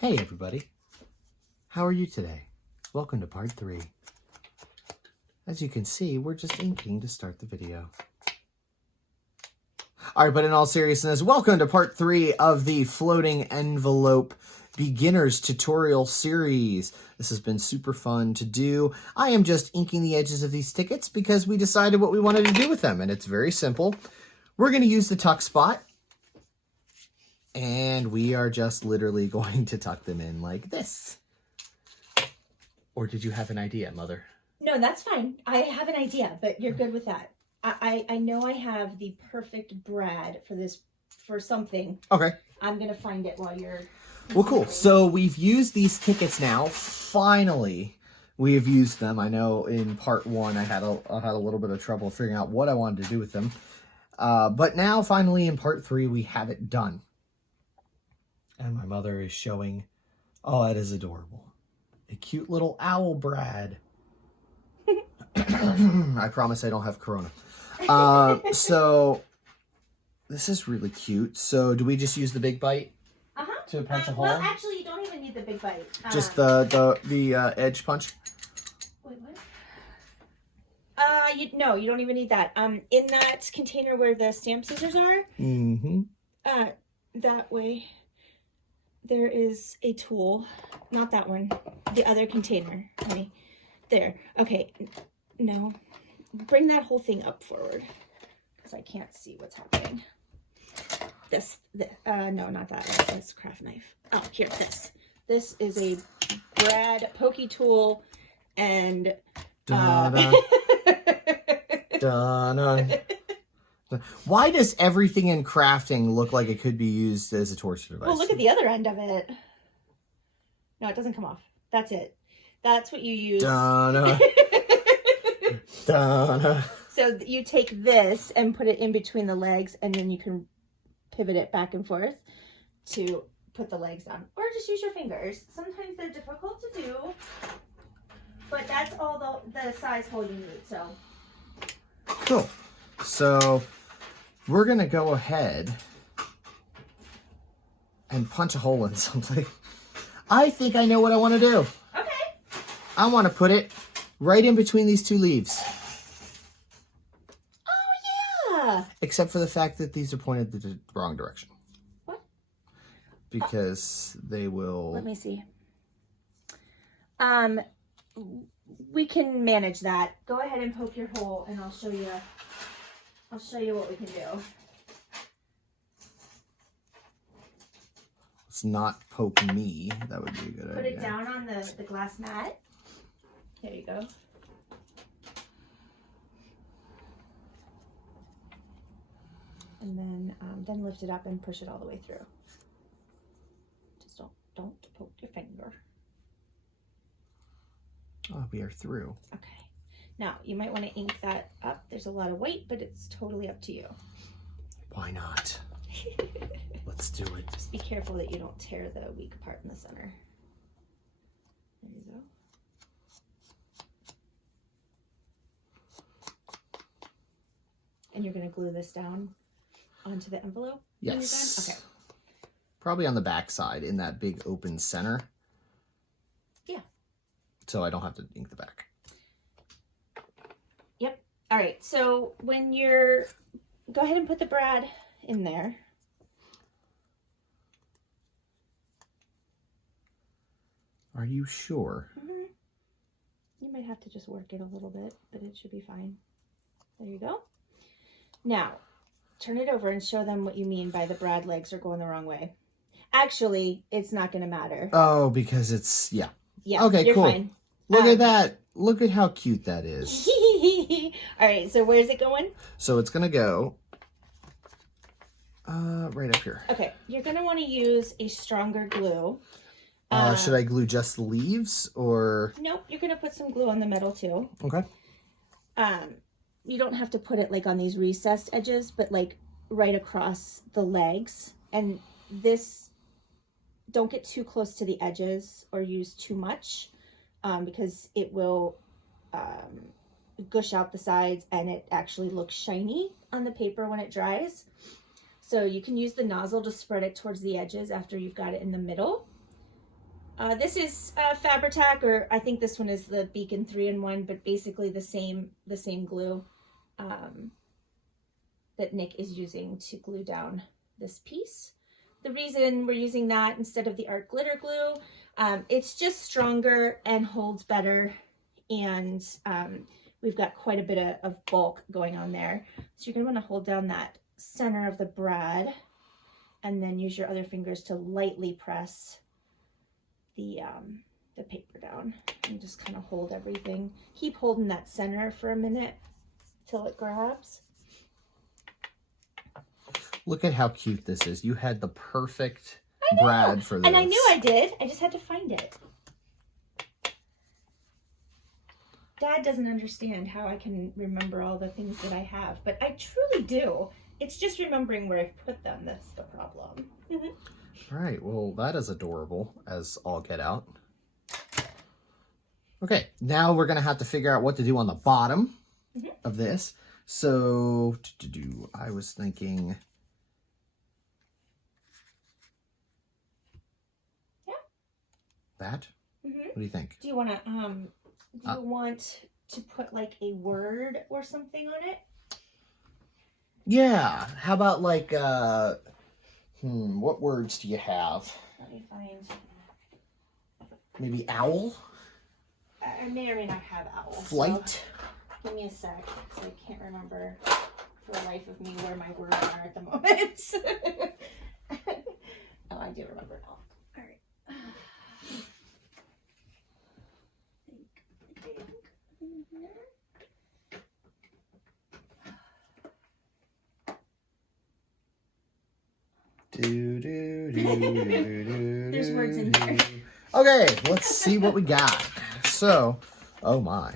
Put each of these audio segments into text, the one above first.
Hey everybody, how are you today? Welcome to part 3. As you can see, we're just inking to start the video. Alright, but in all seriousness, welcome to part 3 of the Floating Envelope Beginners Tutorial Series. This has been super fun to do. I am just inking the edges of these tickets because we decided what we wanted to do with them, and it's very simple. We're going to use the tuck spot. And we are just literally going to tuck them in like this. Or did you have an idea, Mother? No, that's fine. I have an idea, but you're good with that. I know I have the perfect brad for this, for something. Okay. I'm going to find it while you're... Well, cool. So we've used these tickets now. Finally, we have used them. I know in part 1 I had a little bit of trouble figuring out what I wanted to do with them. But now, finally, in part 3, we have it done. And my mother is showing, oh, that is adorable. A cute little owl Brad. I promise I don't have corona. So this is really cute. So do we just use the big bite to punch a hole? Well, actually, you don't even need the big bite. Just the edge punch? Wait, what? No, you don't even need that. In that container where the stamp scissors are, that way. There is a tool, not that one, the other container, honey. There, okay, no, bring that whole thing up forward, because I can't see what's happening. No, not that one, that's a craft knife. Oh, here, this. This is a brad pokey tool, and, Why does everything in crafting look like it could be used as a torture device? Well, look at the other end of it. No, it doesn't come off. That's it. That's what you use. So you take this and put it in between the legs, and then you can pivot it back and forth to put the legs on. Or just use your fingers. Sometimes they're difficult to do, but that's all the size hole you need, so. Cool. So we're going to go ahead and punch a hole in something. I think I know what I want to do. Okay. I want to put it right in between these two leaves. Oh, yeah. Except for the fact that these are pointed the wrong direction. What? Because they will... Let me see. We can manage that. Go ahead and poke your hole, and I'll show you what we can do. Let's not poke me. That would be a good idea. Put it down on the glass mat. There you go. And then lift it up and push it all the way through. Just don't poke your finger. Oh, we are through. Okay. Now, you might want to ink that up. There's a lot of weight, but it's totally up to you. Why not? Let's do it. Just be careful that you don't tear the weak part in the center. There you go. And you're going to glue this down onto the envelope? Yes. Okay. Probably on the back side in that big open center. Yeah. So I don't have to ink the back. Yep. All right. So when you're, go ahead and put the brad in there. Are you sure? Mm-hmm. You might have to just work it a little bit, but it should be fine. There you go. Now, turn it over and show them what you mean by the brad legs are going the wrong way. Actually, it's not going to matter. Oh, because it's, yeah. Yeah, okay, you're cool. Fine. Look at that. Look at how cute that is. All right, so where's it going? So it's going to go right up here. Okay, you're going to want to use a stronger glue. Should I glue just the leaves or? Nope, you're going to put some glue on the metal too. Okay. You don't have to put it like on these recessed edges, but like right across the legs. And this, don't get too close to the edges or use too much because it will gush out the sides and it actually looks shiny on the paper when it dries. So you can use the nozzle to spread it towards the edges after you've got it in the middle. This is Fabri-Tac, or I think this one is the Beacon 3-in-1, but basically the same glue that Nick is using to glue down this piece. The reason we're using that instead of the Art Glitter Glue, it's just stronger and holds better, and we've got quite a bit of bulk going on there. So you're going to want to hold down that center of the brad and then use your other fingers to lightly press the paper down and just kind of hold everything. Keep holding that center for a minute till it grabs. Look at how cute this is. You had the perfect brad for this. And I knew I did. I just had to find it. Dad doesn't understand how I can remember all the things that I have, but I truly do. It's just remembering where I've put them that's the problem. All right, well, that is adorable as all get out. Okay, now we're gonna have to figure out what to do on the bottom of this. So, I was thinking... That? What do you think? Do you want to put like a word or something on it? Yeah. How about like what words do you have? Let me find. Maybe owl? I may or may not have owl. Flight? So give me a sec, because I can't remember for the life of me where my words are at the moment. Oh, I do remember now. All right. There's words in here. Okay, let's see what we got. So, oh my.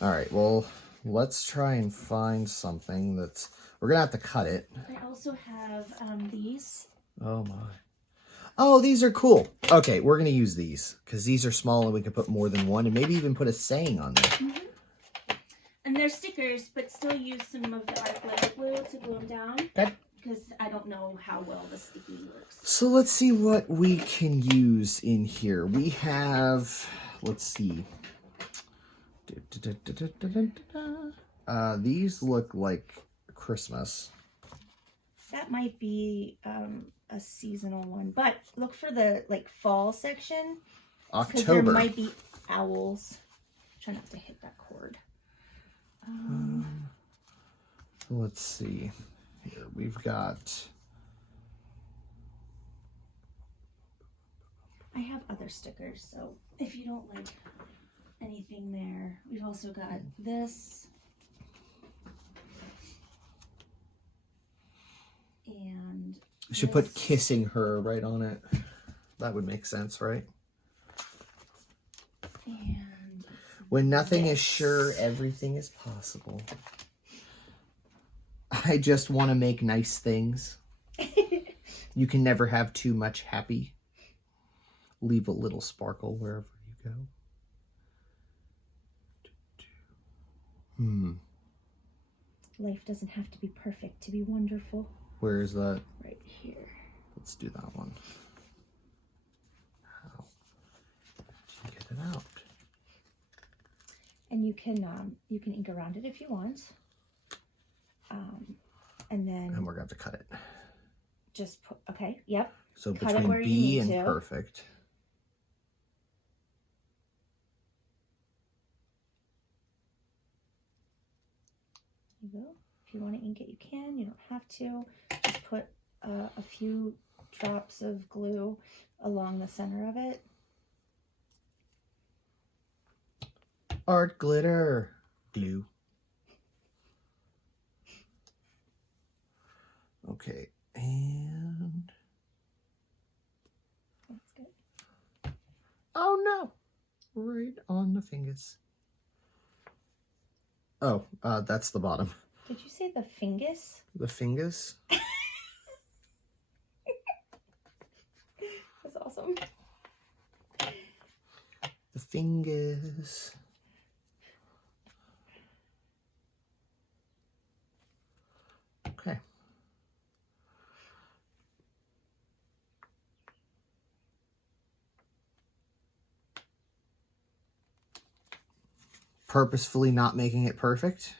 All right, well, let's try and find something that's... We're gonna have to cut it. I also have these. Oh my. Oh, these are cool. Okay, we're gonna use these because these are small and we can put more than one and maybe even put a saying on them. And they're stickers, but still use some of the Art Glitter Glue to glue them down. Okay. Because I don't know how well the sticky works. So let's see what we can use in here. We have, let's see. These look like Christmas. That might be a seasonal one, but look for the like fall section. Because there October. might be owls. Try not to hit that cord. Let's see. Here we've got. I have other stickers, so if you don't like anything there, we've also got this. And I should put kissing her right on it. That would make sense, right? And when nothing is sure, everything is possible. I just want to make nice things. You can never have too much happy. Leave a little sparkle wherever you go. Life doesn't have to be perfect to be wonderful. Where is that? Right here. Let's do that one. How did you get it out? And you can ink around it if you want. And then we're going to have to cut it. Just put, okay, yep. So Cut it between where you B need and to. perfect. There you go. If you want to ink it, you can. You don't have to. Just put a few drops of glue along the center of it. Art glitter glue. Okay, and That's good. oh no, right on the fingers. Oh, that's the bottom. Did you say the fingus? The fingers. That's awesome. The fingers. Okay. purposefully not making it perfect.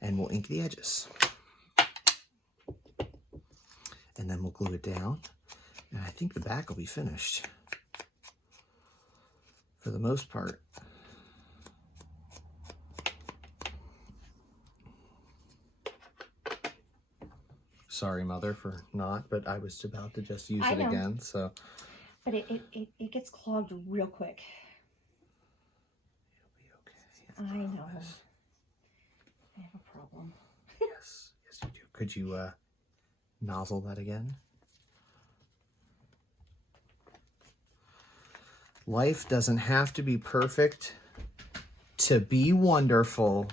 And we'll ink the edges. And then we'll glue it down. And I think the back will be finished for the most part. Sorry, Mother, for not, but I was about to just use it again, so. But it gets clogged real quick. It'll be okay. I know. I have a problem. Yes, yes you do. Could you nozzle that again? Life doesn't have to be perfect to be wonderful.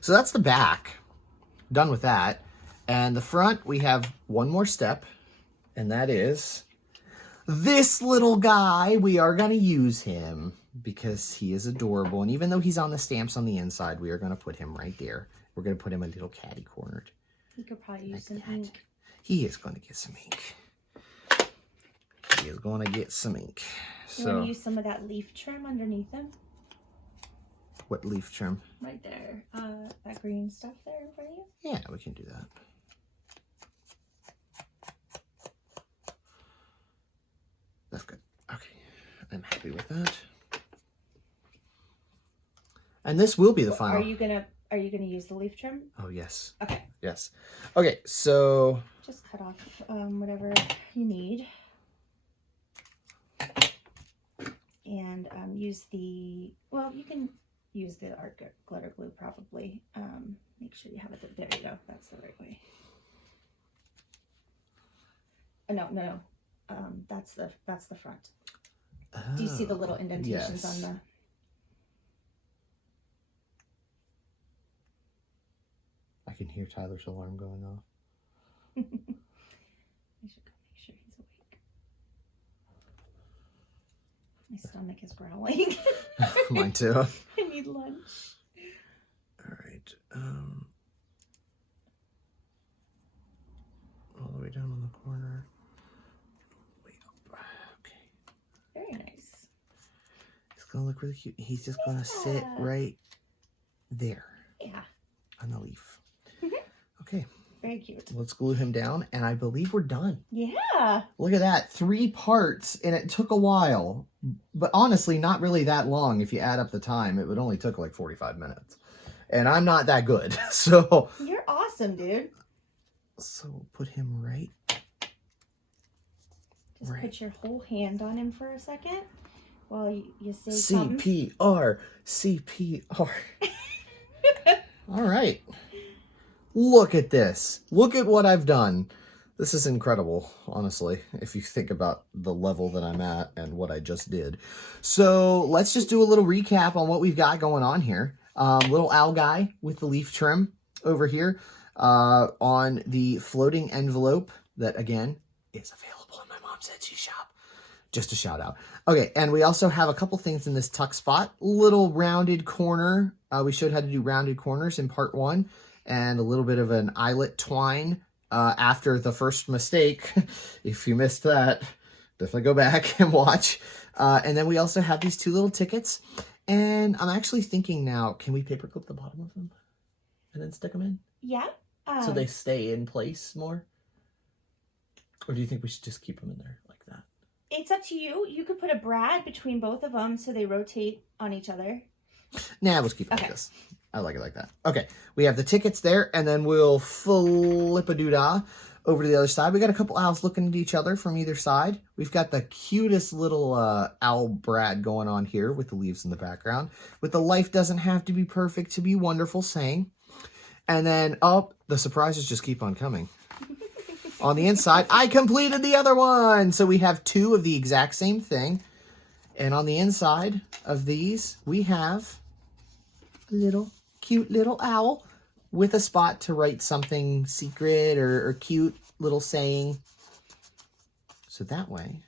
So that's the back. Done with that. And the front, we have one more step, and that is this little guy. We are going to use him because he is adorable. And even though he's on the stamps on the inside, we are going to put him right there. We're going to put him a little catty cornered. He could probably use like some ink. He is going to get some ink. He is going to get some ink. You want to use some of that leaf trim underneath him? What leaf trim? Right there. That green stuff there in front of you? Yeah, we can do that. That's good. Okay, I'm happy with that. And this will be the final. Are you gonna use the leaf trim? Oh yes. Okay. Yes. Okay, so Just cut off whatever you need, and use the. Well, you can use the art glitter glue probably. Make sure you have it. There you go. That's the right way. No. That's the front. Do you see the little indentations on the? I can hear Tyler's alarm going off. I should go make sure he's awake. My stomach is growling. Mine too. I need lunch. All right. All the way down on the corner. Way up. Okay. Very nice. It's gonna look really cute. He's just gonna sit right there. Yeah. On the leaf. Okay. Very cute. Let's glue him down, and I believe we're done. Yeah. Look at that. 3 parts, and it took a while. But honestly, not really that long. If you add up the time, it would only took like 45 minutes. And I'm not that good. So. You're awesome, dude. So we'll put him right. Just put your whole hand on him for a second while you say CPR. CPR. All right. Look at this. Look at what I've done. This is incredible, honestly, if you think about the level that I'm at and what I just did. So let's just do a little recap on what we've got going on here. Little owl guy with the leaf trim over here on the floating envelope that, again, is available in my mom's Etsy shop. Just a shout out. Okay, and we also have a couple things in this tuck spot. Little rounded corner. We showed how to do rounded corners in part 1. And a little bit of an eyelet twine after the first mistake. If you missed that, definitely go back and watch. And then we also have these 2 little tickets. And I'm actually thinking now, can we paperclip the bottom of them and then stick them in? Yeah. So they stay in place more? Or do you think we should just keep them in there like that? It's up to you. You could put a brad between both of them so they rotate on each other. Nah, let's keep it like this. I like it like that. Okay, we have the tickets there, and then we'll flip-a-doo-dah over to the other side. We got a couple owls looking at each other from either side. We've got the cutest little owl Brad going on here with the leaves in the background, with the life doesn't have to be perfect to be wonderful saying. And then, the surprises just keep on coming. On the inside, I completed the other one. So we have 2 of the exact same thing. And on the inside of these, we have a little cute little owl with a spot to write something secret or cute little saying. So that way,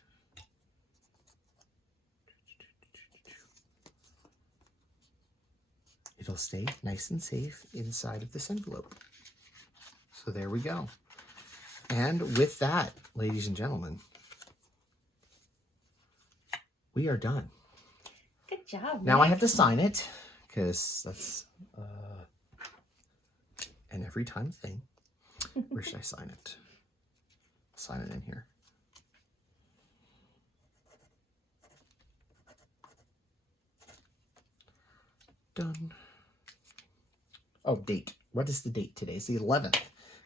it'll stay nice and safe inside of this envelope. So there we go. And with that, ladies and gentlemen, we are done. Good job. Now I have to sign it. because that's an every time thing. Where should I sign it? Sign it in here. Done. Oh, date. What is the date today? It's the 11th.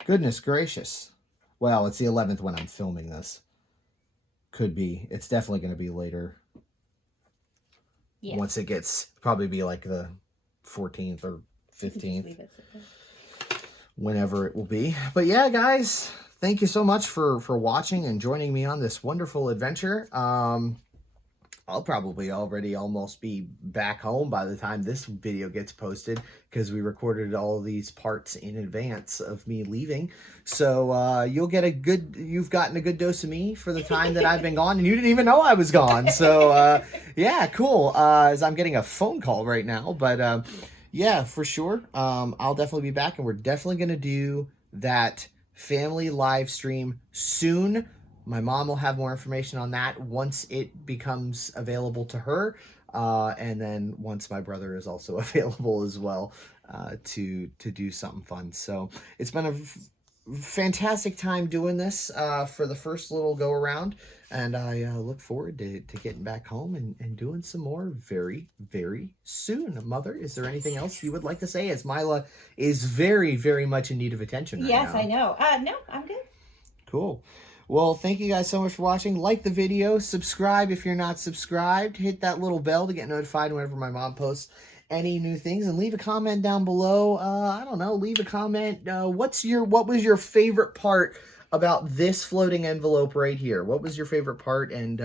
Goodness gracious. Well, it's the 11th when I'm filming this. Could be. It's definitely going to be later. Yeah. Once it gets, probably be like the 14th or 15th. Whenever it will be. But yeah, guys, thank you so much for watching and joining me on this wonderful adventure. I'll probably already almost be back home by the time this video gets posted, because we recorded all of these parts in advance of me leaving. So you've gotten a good dose of me for the time that I've been gone, and you didn't even know I was gone. So yeah, cool. As I'm getting a phone call right now, but yeah, for sure. I'll definitely be back, and we're definitely going to do that family live stream soon. My mom will have more information on that once it becomes available to her. And then once my brother is also available as well, to do something fun. So it's been a fantastic time doing this for the first little go around. And I look forward to getting back home and doing some more very, very soon. Mother, is there anything else you would like to say, as Mila is very, very much in need of attention right yes, now? I know. No, I'm good. Cool. Well, thank you guys so much for watching. Like the video, subscribe if you're not subscribed, hit that little bell to get notified whenever my mom posts any new things, and leave a comment down below. I don't know, leave a comment. What was your favorite part about this floating envelope right here? What was your favorite part? And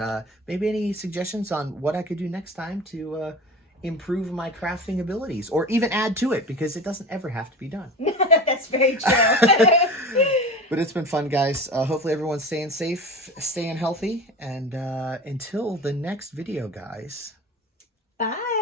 maybe any suggestions on what I could do next time to improve my crafting abilities, or even add to it, because it doesn't ever have to be done. That's very true. But it's been fun, guys. Hopefully everyone's staying safe, staying healthy, and until the next video, guys. Bye.